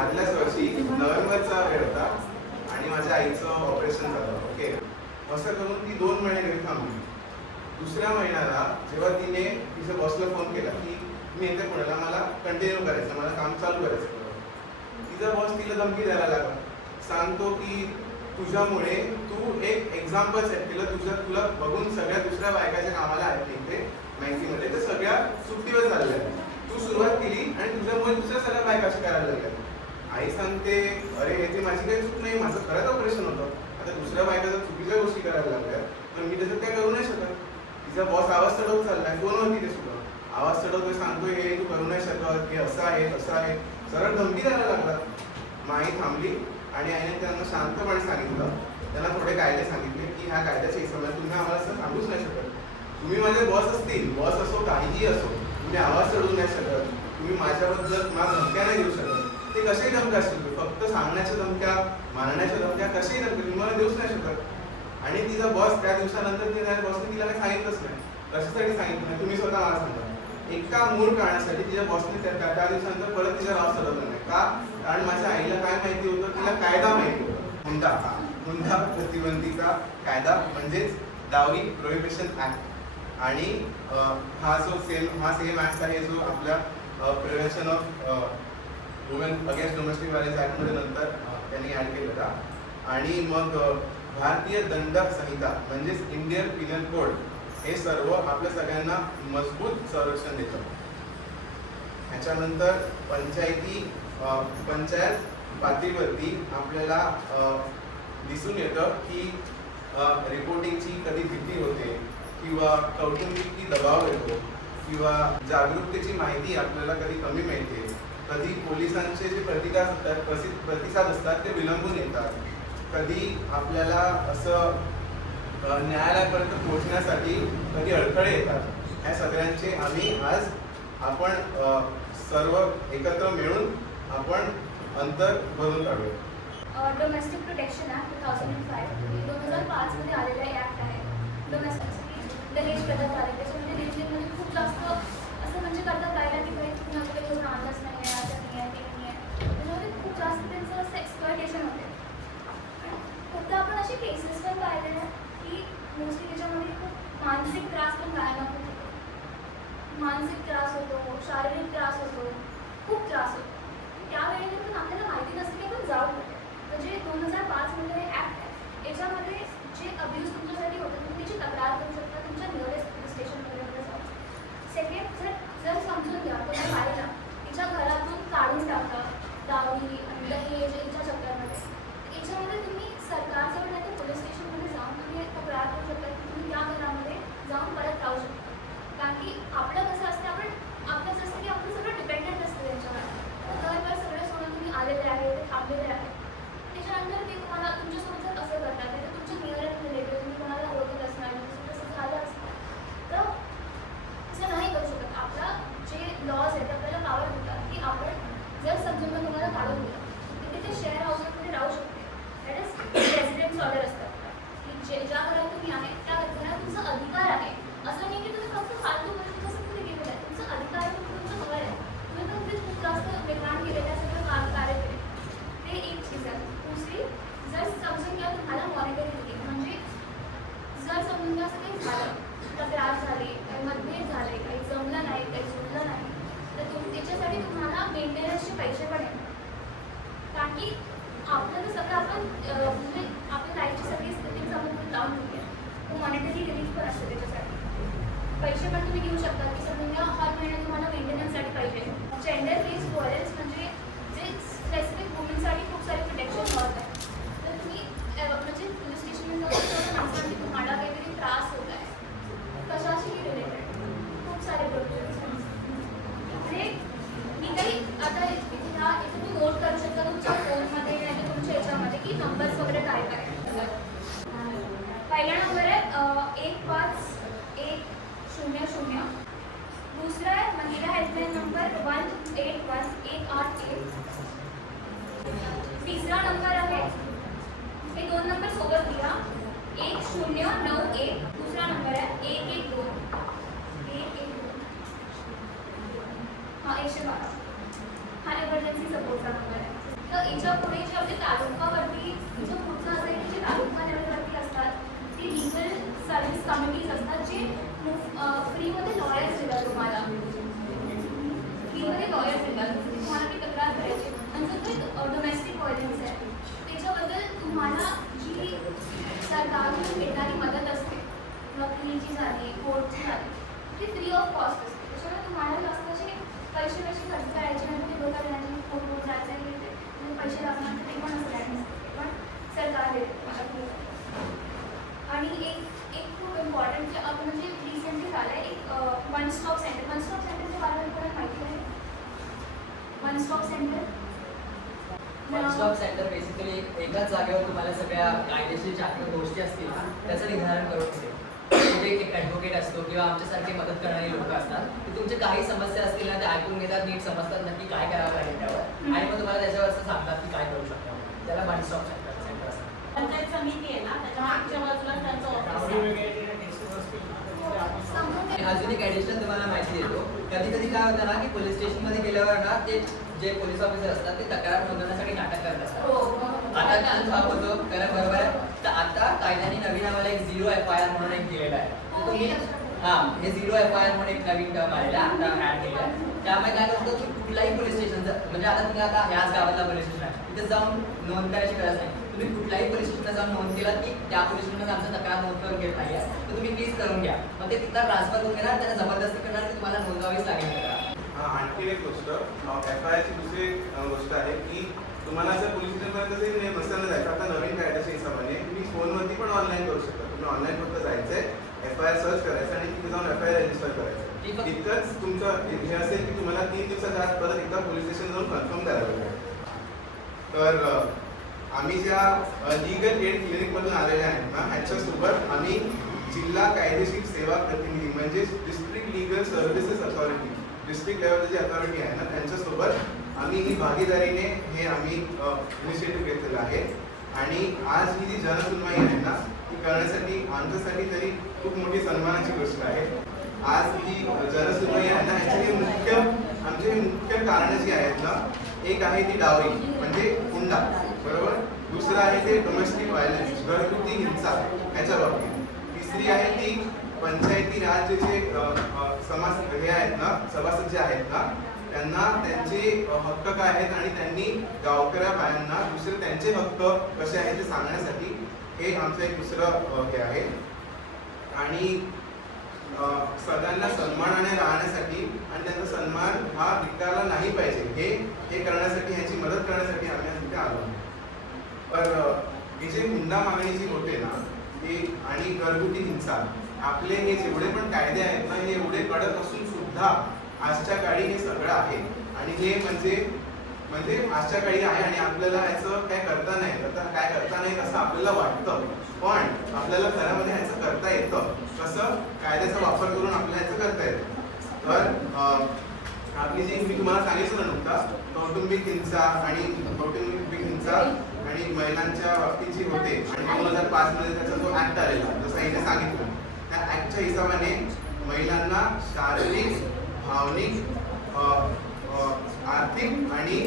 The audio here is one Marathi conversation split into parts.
आदल्याच वर्षी नोव्हेंबरचा वेळ होता आणि माझ्या आईचं ऑपरेशन झालं. ओके, असं करून ती 2 महिने घरी थांबली. दुसऱ्या महिन्याला जेव्हा तिने तिच्या बॉसला फोन केला की मी येते पुण्याला, मला कंटिन्यू करायचं, मला काम चालू करायचं, तिचा बॉस तिला धमकी द्यायला लागला. सांगतो की तुझ्यामुळे तू एक एक्झाम्पल सेट केलं, तुला बघून सगळ्या दुसऱ्या बायकाच्या कामाला आहेत इथे बँकेमध्ये, तर सगळ्या सुट्टीवर चालल्या. तू सुरुवात केली आणि तुझ्यामुळे दुसऱ्या सगळ्या बायका अशा करायला लागल्या. आई सांगते अरे हे ते माझी काही चूक नाही, माझं खरंच ऑपरेशन होतं. आता दुसऱ्या बायका जर चुकीच्या गोष्टी करायला लागल्या तर मी त्याच्यात काय करू नाही शकत. तिचा बॉस आवाज चढवत चाललाय, फोनवरती ते सुद्धा आवाज चढवतोय, सांगतोय हे तू करू नाही शकत, हे असं आहे तसं आहे, सरळ धमकी द्यायला लागला. माई थांबली आणि आईने त्यांना शांतपणे सांगितलं, त्यांना थोडे कायदे सांगितले की ह्या कायद्याच्या हिशोबाने तुम्ही आम्हाला असं सांगूच नाही शकत. तुम्ही माझे बॉस असतील, बॉस असो काहीही असो, तुम्ही आवाज चढवू नाही शकत, तुम्ही माझ्याबद्दल मला धमक्या नाही देऊ शकत. ते कशाही धमक्या असतील, फक्त सांगण्याच्या धमक्या, मारण्याच्या धमक्या, कशाही धमक्या तुम्ही मला देऊच नाही शकत. आणि तिचा बॉस त्या दिवसानंतर तिच्या बॉसने तिला काही सांगितलंच नाही. कशासाठी सांगितलं नाही तुम्ही स्वतः मला सांगा. एका मूळ कारणासाठी तिच्या बॉसने त्या दिवसानंतर परत तिचा राव चढवला नाही. का? कारण माझ्या आईला काय माहिती होतं, तिला कायदा माहिती होता, हुंडा प्रतिबंधीचा कायदा म्हणजेच डावरी प्रोहिबिशन ऍक्ट. आणि हा सेम ऍक्ट आहे जो आपल्या prevention of women against domestic violence ऍक्टमध्ये नंतर त्यांनी ऍड केलेला. आणि मग भारतीय दंड संहिता म्हणजेच इंडियन पिनल कोड हे सर्व आपल्या सगळ्यांना मजबूत संरक्षण देतं. ह्याच्यानंतर पंचायत पातळीवरती आपल्याला दिसून येतं की रिपोर्टिंगची कधी भीती होते किंवा कौटुंबिक दबाव येतो किंवा जागरूकतेची माहिती आपल्याला कधी कमी मिळते, कधी पोलिसांचे जे प्रतिसाद असतात ते विलंबून येतात, कधी आपल्याला असं न्यायालयापर्यंत पोहोचण्यासाठी कधी अडथळे येतात. ह्या सगळ्यांचे आपण सर्व एकत्र मिळून आपण अंतर भरून काढूया. डोमेस्टिक प्रोटेक्शन ऍक्ट 2005 2005 मध्ये आलेला ऍक्ट आहे. डोमेस्टिक दहेज प्रथा झाली, त्याच्यामध्ये दहेजमध्ये खूप जास्त असं म्हणजे करतात राहिला की काही तुम्ही आपल्याला एवढं आणलंच नाही आहे, असं नाही आहे, ते नाही आहे, त्याच्यामध्ये खूप जास्त त्यांचं असं एक्सप्लॉयटेशन होते. फक्त आपण असे केसेस पण पाहिले की मोस्टली त्याच्यामध्ये खूप मानसिक त्रास पण पाहायला होतो. मानसिक त्रास होतो, शारीरिक त्रास होतो, खूप त्रास होतो. त्यावेळेला पण आपल्याला माहिती नसते की आपण जाऊ कुठे. म्हणजे 2005 मध्ये ऍक्ट आहे, याच्यामध्ये जे अब्यूज तुमच्यासाठी होतं तुम्ही त्याची तक्रार करू शकता तुमच्या नियरेस्ट पोलीस स्टेशन वगैरे जाऊन. सेकंड, जर समजून घ्या तुम्ही बाईला तिच्या घरातून काढून टाका दावरी आणि दहेज याच्या चक्रामध्ये, याच्यामध्ये तुम्ही सरकारजवळ नाही तर पोलीस स्टेशनमध्ये जाऊन तुम्ही तक्रार करू शकता की तुम्ही त्या घरामध्ये जाऊन परत राहू शकता. कारण की आपलं कसं असतं, आपलं जसं की आपण सगळं डिपेंडंट असतं त्यांच्यावर, घरवर सगळं सोडून तुम्ही आलेले आहे, ते थांबलेले आहे. त्याच्यानंतर ते तुम्हाला तुमच्यासोबत जर असं करतात नाही तर तुमच्या नियरेस्ट रिलेटिव्ह तुम्ही कोणाला ओळखत असणार तसं झालं असतं तर असं नाही करू शकत. आपला जे लॉज आहेत आपल्याला पावर देतात की आपण जर समजून पण तुम्हाला काढून दिलं तिथे ते शेअर हाऊसमध्ये राहू शकते. दॅट इज रेसिडेन्स ऑर्डर असतात की ज्या घरात तुम्ही आहे त्या घरात तुमचा अधिकार आहे. असं नाही की तुम्ही फक्त फालतू गोष्टी कसं तुम्ही केलेलं आहे, तुमचा अधिकार आहे, तुमचं घर आहे, तुम्ही पण ते खूप जास्त वेगळान केलेलं आहे, सगळं कार्य केले. ते एक चीज आहे. दुसरी, जर समजून घ्या तुम्हाला मॉनिटरी रिलीफ म्हणजे जर समजून घ्या असं काही झालं, तक्रार झाली, काही मतभेद झाले, काही जमलं नाही, काही जुळलं नाही, तर त्याच्यासाठी तुम्हाला मेंटेनन्सचे पैसे पण येतात. कारण की आपलं तर सगळं आपण म्हणजे आपल्या लाईफची सगळी स्थिती समजून लावून घेऊया. मॉनिटरी रिलीफ पण असते त्याच्यासाठी. पैसे पण तुम्ही घेऊ शकता की समजून घ्या हर महिन्यात तुम्हाला मेंटेनन्ससाठी पाहिजे. जेंडर बेस्ड व्हायलन्स म्हणजे जे स्पेसिफिक वुमेनसाठी खूप सारे प्रोटेक्शन लॉज आहे. तर तुम्ही म्हणजे पोलीस स्टेशनमध्ये जाऊन सांगा की तुम्हाला काहीतरी त्रास होत आहे, कशाशी रिलेटेड खूप सारे प्रोटेक्शन. इकडे मी काही आता इथे तुम्ही नोट करू शकता तुमच्या फोनमध्ये नाही तर तुमच्या याच्यामध्ये की नंबर्स वगैरे काय काय. पहिला नंबर आहे 1510. दूसरा है महिला हेल्पलाइन नंबर 181 तीसरा नंबर है हे 2 नंबर सोबत लिहा 1091. दूसरा नंबर है 112. हाँ 112 हा इमर्जन्सी सपोर्टचा नंबर आहे. याच्या पुढे जे आपले तालुकावरती जो पुढचं असेल की जे तालुका लेवलवरती असतात ती लिगल सर्व्हिस कमिटीज असतात जे फ्रीमध्ये लॉयर्स देतात तुम्हाला. फ्रीमध्ये लॉयर्स देतात जसं की तुम्हाला ती तक्रार करायची. नंतर ते डोमेस्टिक व्हायलन्स आहे त्याच्याबद्दल तुम्हाला जी सरकारकडून मिळणारी मदत असते वकिलीची झाली कोर्टची झाली ती फ्री ऑफ कॉस्ट असते. त्याच्यामुळे तुम्हाला जास्त असे पैसे खर्च करायचे नाही. ते लोक येण्याचे कोर्टवर जायचं आहे ते पैसे लागणार तर ते पण असं नाही नसते पण सरकार देते तुम्हाला फ्री. आणि एक खूप इम्पॉर्टंट आपण म्हणजे रिसेंटली झालं आहे एक one stop centre. One stop सेंटरच्या बारे तुम्हाला माहिती आहे? One stop centre one stop centre basically एकाच जागेवर तुम्हाला सगळ्या कायदेशीर ज्या काही गोष्टी असतील त्याचं निर्धारण करून मिळेल. म्हणजे एक ॲडव्होकेट असतो किंवा आमच्यासारखे मदत करणारे लोक असतात ते तुमचे काही समस्या असतील ना ते ऐकून घेतात, नीट समजतात नक्की काय करावं लागेल त्यावर आणि मग तुम्हाला त्याच्यावर असं सांगतात की काय करू शकतो. त्याला वन स्टॉप सेंटर असतं. पंचायत समिती आहे ना त्याच्या मागच्या बाजूला त्यांचं ऑफिस आहे. अजून एक ॲडिशनल तुम्हाला माहिती देतो. कधी कधी काय होतं ना की पोलीस स्टेशनमध्ये गेल्यावर ना ते जे पोलीस ऑफिसर असतात ते तक्रार नोंदवण्यासाठी नाटक करत असतात. आता काय भाग होतो कारण बरोबर आहे. तर आता कायद्याने नवीन आम्हाला एक 0 FIR म्हणून एक दिलेला आहे. तर तुम्ही हे 0 FIR म्हणून एक नवीन टर्म आलेला आता ऍड केलेला आहे. त्यामुळे काय होतं की कुठलाही पोलीस स्टेशन म्हणजे आता तुम्ही आता ह्याच गावातला पोलीस स्टेशन आहे तिथे जाऊन नोंद करायची गरज नाही. तुम्ही कुठल्याही पोलीस स्टेशनला जाऊन नोंद केला की त्या पोलीस स्टेशनला आमचा तक्रार नोंद करून घेत नाही आहे तर तुम्ही प्लीज करून घ्या. मग ते तिथं ट्रान्सफर करून घेणार त्यांना जबरदस्ती करणार की तुम्हाला नोंदवावीच लागेल तक्रार. आणखी एक गोष्ट FIR ची दुसरी गोष्ट आहे की तुम्हाला जर पोलीस स्टेशनपर्यंत जरी नसताना जायचं आता नवीन कायद्याच्या हिशोबाने तुम्ही फोनवरती पण ऑनलाईन करू शकता. तुम्ही ऑनलाईन फक्त जायचंय FIR सर्च करायचं आणि तिथे जाऊन FIR रजिस्टर करायचं. इतकंच तुमचं हे असेल की तुम्हाला 3 दिवसाच्या आत परत एकदा पोलीस स्टेशन जाऊन कन्फर्म करावं लागेल. तर आम्ही ज्या लीगल एड क्लिनिकमधून आलेल्या आहेत ना ह्याच्यासोबत आम्ही जिल्हा कायदेशीर सेवा प्रतिनिधी म्हणजे district legal services authority district लेवलची जी अथॉरिटी आहे ना त्यांच्यासोबत आम्ही ही भागीदारीने हे आम्ही इनिशिएटिव्ह घेतलेलं आहे. आणि आज ही जी जनसुनवाई आहे ना ती करण्यासाठी आमच्यासाठी तरी खूप मोठी सन्मानाची गोष्ट आहे. आज ही जनसुनवाई आहे ना ह्याची आमचे मुख्य कारणं जी आहेत ना एक आहे ती डावरी म्हणजे हुंडा बरोबर. दुसरं आहे ते डोमेस्टिक व्हायलन्स घरगुती हिंसा ह्याच्या बाबतीत. तिसरी आहे ती पंचायती राज जे समाज हे आहेत ना सभासद जे आहेत ना त्यांना त्यांचे हक्क काय आहेत आणि त्यांनी गावकऱ्या बायांना दुसरे त्यांचे हक्क कसे आहेत ते सांगण्यासाठी हे आमचं एक दुसरं हे आहे. आणि सगळ्यांना सन्मानाने राहण्यासाठी आणि त्यांचा सन्मान हा धिक्कारला नाही पाहिजे हे करण्यासाठी ह्याची मदत करण्यासाठी आम्ही तिथे आलो. तर ही जे हुंडा मागणी जी होते ना ती आणि घरगुती हिंसा आपले हे जेवढे पण कायदे आहेत ना हे एवढे कडक असून सुद्धा आजच्या काळी हे सगळं आहे. आणि हे म्हणजे आजच्या काळी आहे आणि आपल्याला ह्याचं काय करता नाही असं आपल्याला वाटतं पण आपल्याला खऱ्यामध्ये ह्याचं करता येतं. कसं कायद्याचा वापर करून आपल्याला ह्याचं करता येतं. तर आपली जी मी तुम्हाला सांगितलं ना नुकताच कौटुंबिक हिंसा आणि महिलांच्या बाबतीत जी होते आणि 2005 मध्ये त्याचा जो ऍक्ट आलेला जसं हिने सांगितलं त्या ऍक्टच्या हिशोबाने महिलांना शारीरिक भावनिक आर्थिक आणि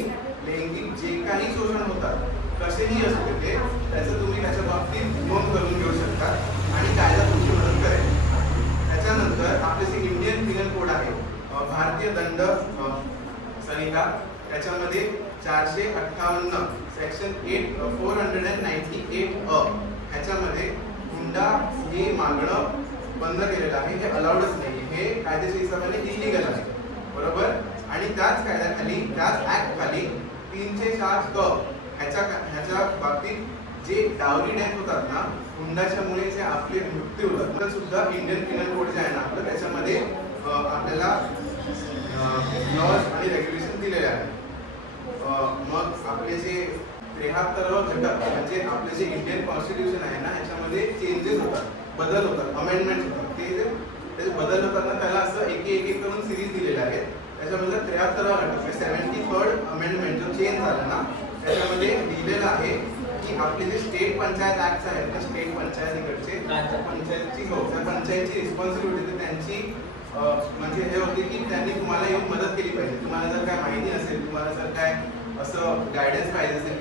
लैंगिक जे काही शोषण होतात कसेही असू ते त्याचं तुम्ही त्याच्या बाबतीत नोंद करून घेऊ शकता आणि कायदा तुमची मदत करेल. त्याच्यानंतर आपले जे इंडियन पिनल कोड आहे भारतीय दंड संहिता त्याच्यामध्ये 458 सेक्शन 498 ह्याच्यामध्ये हुंडा हे मागणं बंद केलेलं आहे. हे अलाउडच नाही. हे कायदेशीर हिशोबाने इलिगल आहे बरोबर. आणि त्याच कायद्याखाली त्याच ऍक्ट खाली 304 क ह्याच्या बाबतीत जे डावरी डेथ होतात ना हुंडाच्या मुळे जे आपले मृत्यू होतात तर सुद्धा इंडियन पिनल कोड जे आहे ना आपलं त्याच्यामध्ये आपल्याला लॉज आणि रेग्युलेशन दिलेले आहे. मग आपले जे 73 घटक म्हणजे आपले जे इंडियन कॉन्स्टिट्यूशन आहे ना ह्याच्यामध्ये चेंजेस होतात बदल होतात अमेंडमेंट होतात. ते बदल होतात ना त्याला असं एक करून सिरीज दिलेले आहेत. त्याच्यामध्ये 73 घटक 73rd अमेंडमेंट जो चेंज झाला ना त्याच्यामध्ये लिहिलेलं आहे की आपले जे स्टेट पंचायत ऍक्ट आहेत ना स्टेट पंचायतीकडचे पंचायतची रिस्पॉन्सिबिलिटी त्यांची म्हणजे हे होते की त्यांनी तुम्हाला येऊन मदत केली पाहिजे. तुम्हाला जर काय माहिती नसेल तुम्हाला जर काय असं गायडन्स पाहिजे असेल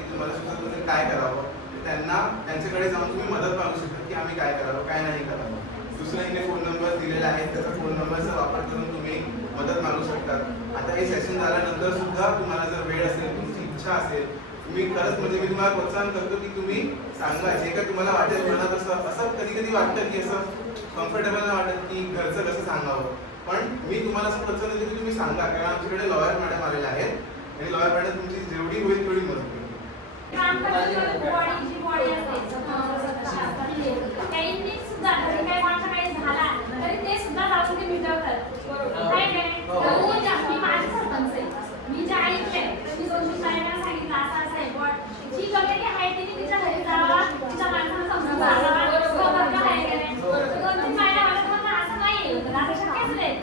काय करावं त्यांना त्यांच्याकडे जाऊन तुम्ही मदत मागू शकता की आम्ही काय करावं काय नाही करावं. दुसऱ्याने फोन नंबर दिलेला आहे त्याचा फोन नंबरचा वापर करून तुम्ही मदत मागू शकतात. आता हे सेशन झाल्यानंतर सुद्धा तुम्हाला जर वेळ असेल तुमची इच्छा असेल तुम्ही खरंच म्हणजे मी तुम्हाला प्रोत्साहन करतो की तुम्ही सांगा जे काय तुम्हाला वाटेल मनात असं कधी कधी वाटतं की असं कम्फर्टेबल नाही वाटत की घरचं कसं सांगावं. पण मी तुम्हाला असं प्रोत्साहन देतो की तुम्ही सांगा कारण आमच्याकडे लॉयर मॅडम आलेल्या आहेत आणि लॉयर मॅडम तुमची जेवढी होईल तेवढी मदत करेल. मी ज्या ऐकलंय मी 200 साहेबांना सांगितलं असं असं आहे पण जी कमिटी आहे तिने तिच्या घरी जावा तिच्या माणसाला समजून सांगावा बरोबर आहे का नाही. 2-3 महिना मला असं नाही असं शक्यच नाही.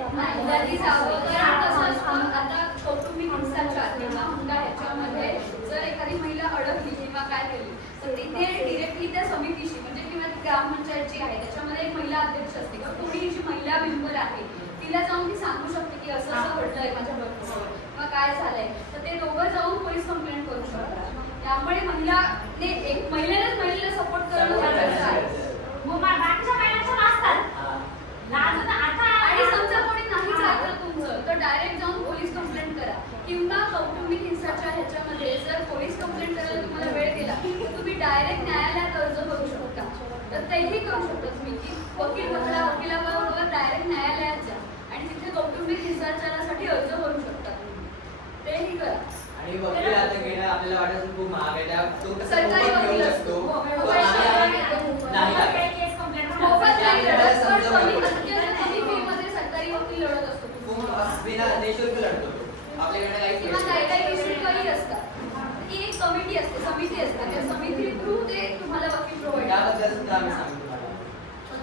घरी जावं कारण कसं असतं आता कौटुंबिक हिंसाचार किंवा हुंडा ह्याच्यामध्ये जर एखादी महिला अडकली किंवा काय केली तर तिथे डिरेक्टली त्या समितीशी म्हणजे किंवा ती ग्रामपंचायत जी आहे त्याच्यामध्ये एक महिला अध्यक्ष असते किंवा कोणी जी महिला मेंबर आहे तिला जाऊन ती सांगू शकते की असं असं घडलंय माझ्या बरोबर किंवा काय झालंय तर ते दोघं जाऊन पोलीस कंप्लेंट करू शकतात. त्यामुळे महिलाने एक महिलेला सपोर्ट करणं गरजेचं आहे. मग बाकीच्या महिलांच्या नसतात आणि समजा कोणी नाही झालं तुमचं तर डायरेक्ट जाऊन पोलीस कंप्लेंट करा किंवा कौटुंबिक हिंसाच्या ह्याच्यामध्ये जर पोलीस कंप्लेंट करायला तुम्हाला वेळ गेला तर तुम्ही डायरेक्ट न्यायालयात अर्ज करू शकता. तर तेही करू शकता तुम्ही की वकील पकडा वकिलाबरोबर डायरेक्ट न्यायालयात जा आणि तिथे कौटुंबिक हिंसाचारासाठी अर्ज करू शकता. तेही करा. आणि वकील आता घेणं आपल्याला वाटत खूप महाग आहे त्या तो कसं सरकारी मोफत वकील मिळू असतो. शकतो हो, तो आम्ही नाही लागत. मोफत नाही लढत पण समजा कमी बरोबर. कमी फीमध्ये सरकारी वकील लढत असतो. बिना निशुल्क लढतो तो. आपल्याकडे काहीच किंवा नाही. काही निशुल्कही असतात. ती एक कमिटी असते समिती असते त्या समिती थ्रू ते तुम्हाला वकील प्रोव्हाइड त्याबद्दल सुद्धा आम्ही सांगू तुम्हाला.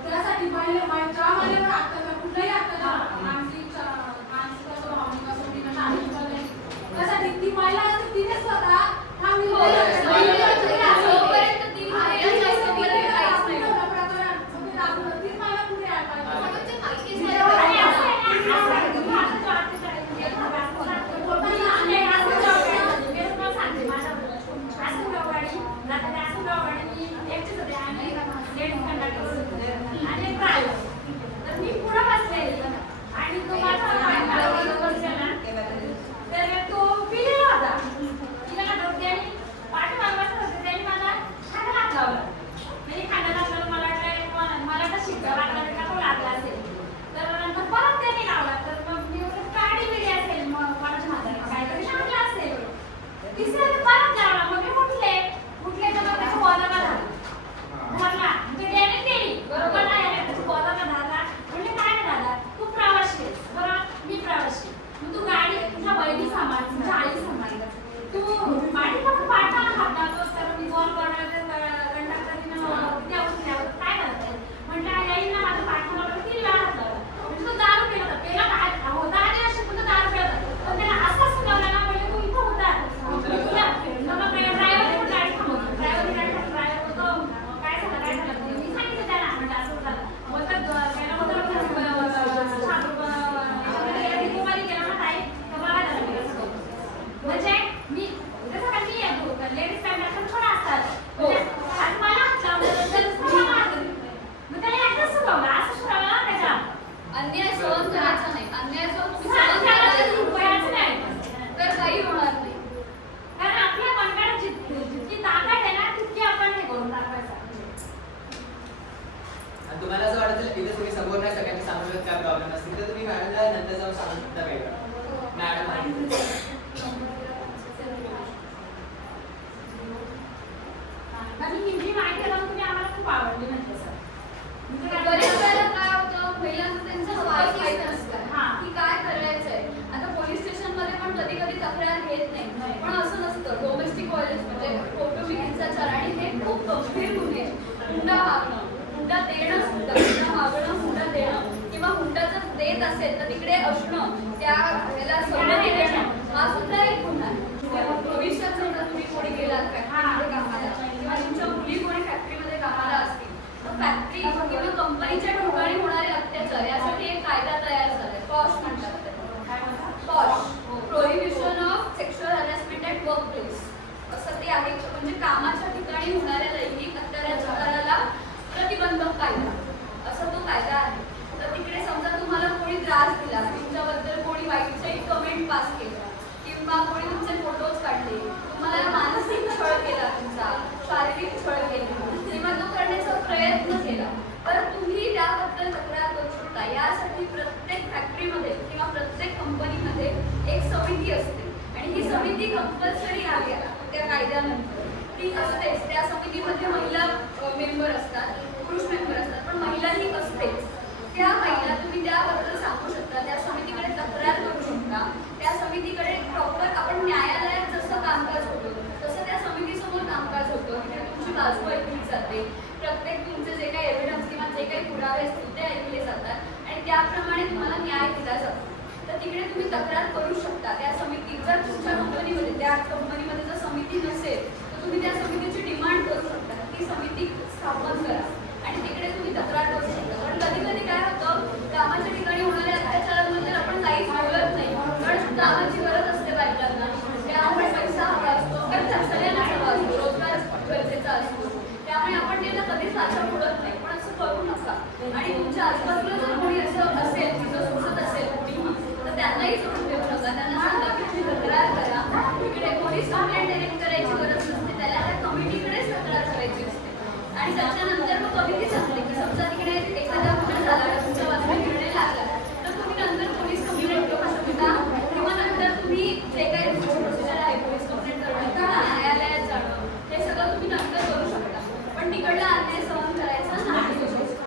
त्यासाठी ज्या महिलेवर आपल्याला कुठल्याही आपल्याला मानसिक असो भावनिक असो तिला शारीरिक वगैरे त्यासाठी ती महिला असते तिने स्वतः थांबली हो, जोपर्यंत ती महिला समितीला काहीच नाही होत. ती महिला पुढे आली म्हणजे माहिती मी पुढे बसलेली म्हणजे कामाच्या ठिकाणी होणाऱ्या लैंगिक अत्याचाराला प्रतिबंधक कायदा असा तो कायदा आहे. तर तिकडे समजा तुम्हाला कोणी त्रास दिला, तुमच्याबद्दल कोणी वाईटही कमेंट पास केला किंवा कोणी तुमचे फोटोज काढले, तुम्हाला मानसिक छळ केला, तुमचा शारीरिक छळ केला किंवा तो करण्याचा प्रयत्न केला, तर तुम्ही त्याबद्दल तक्रार करू शकता. यासाठी प्रत्येक फॅक्टरीमध्ये किंवा प्रत्येक कंपनीमध्ये एक समिती असते आणि ही समिती कंपल्सरी आहे त्या कायद्यानंतर. ती असतेच. त्या समितीमध्ये महिला मेंबर असतात, पुरुष मेंबर असतात, पण महिलाही असतेच. त्या महिला तुम्ही त्याबद्दल सांगू शकता, त्या समितीकडे तक्रार करू शकता. त्या समितीकडे प्रॉपर आपण न्यायालयात जसं कामकाज होतं तसं त्या समितीसमोर कामकाज होतं. तिथे तुमची बाजू ऐकली जाते, प्रत्येक तुमचे जे काही एव्हिडन्स किंवा जे काही पुरावे असतील ते ऐकले जातात आणि त्याप्रमाणे तुम्हाला न्याय दिला जातो. तर तिकडे तुम्ही तक्रार करू शकता. त्या समिती जर तुमच्या कंपनीमध्ये, त्या कंपनीमध्ये जर समिती नसेल तर तुम्ही त्या समितीची डिमांड करू शकता, ती समिती स्थापन करा आणि तिकडे तुम्ही तक्रार करू शकता. पण कधी कधी काय होतं, कामाच्या ठिकाणी होणाऱ्या अत्याचारांबद्दल आपण काहीच बोलत नाही, कारण कामाची गरज असते बायकांना, त्यामुळे पैसा हवा असतो, कारण सगळ्यांना हवा असतो, रोजगार गरजेचा असतो, त्यामुळे आपण त्यांना कधीच वाचा बोलत नाही. पण असं करू नका. आणि तुमच्या आजूबाजूला जर कोणी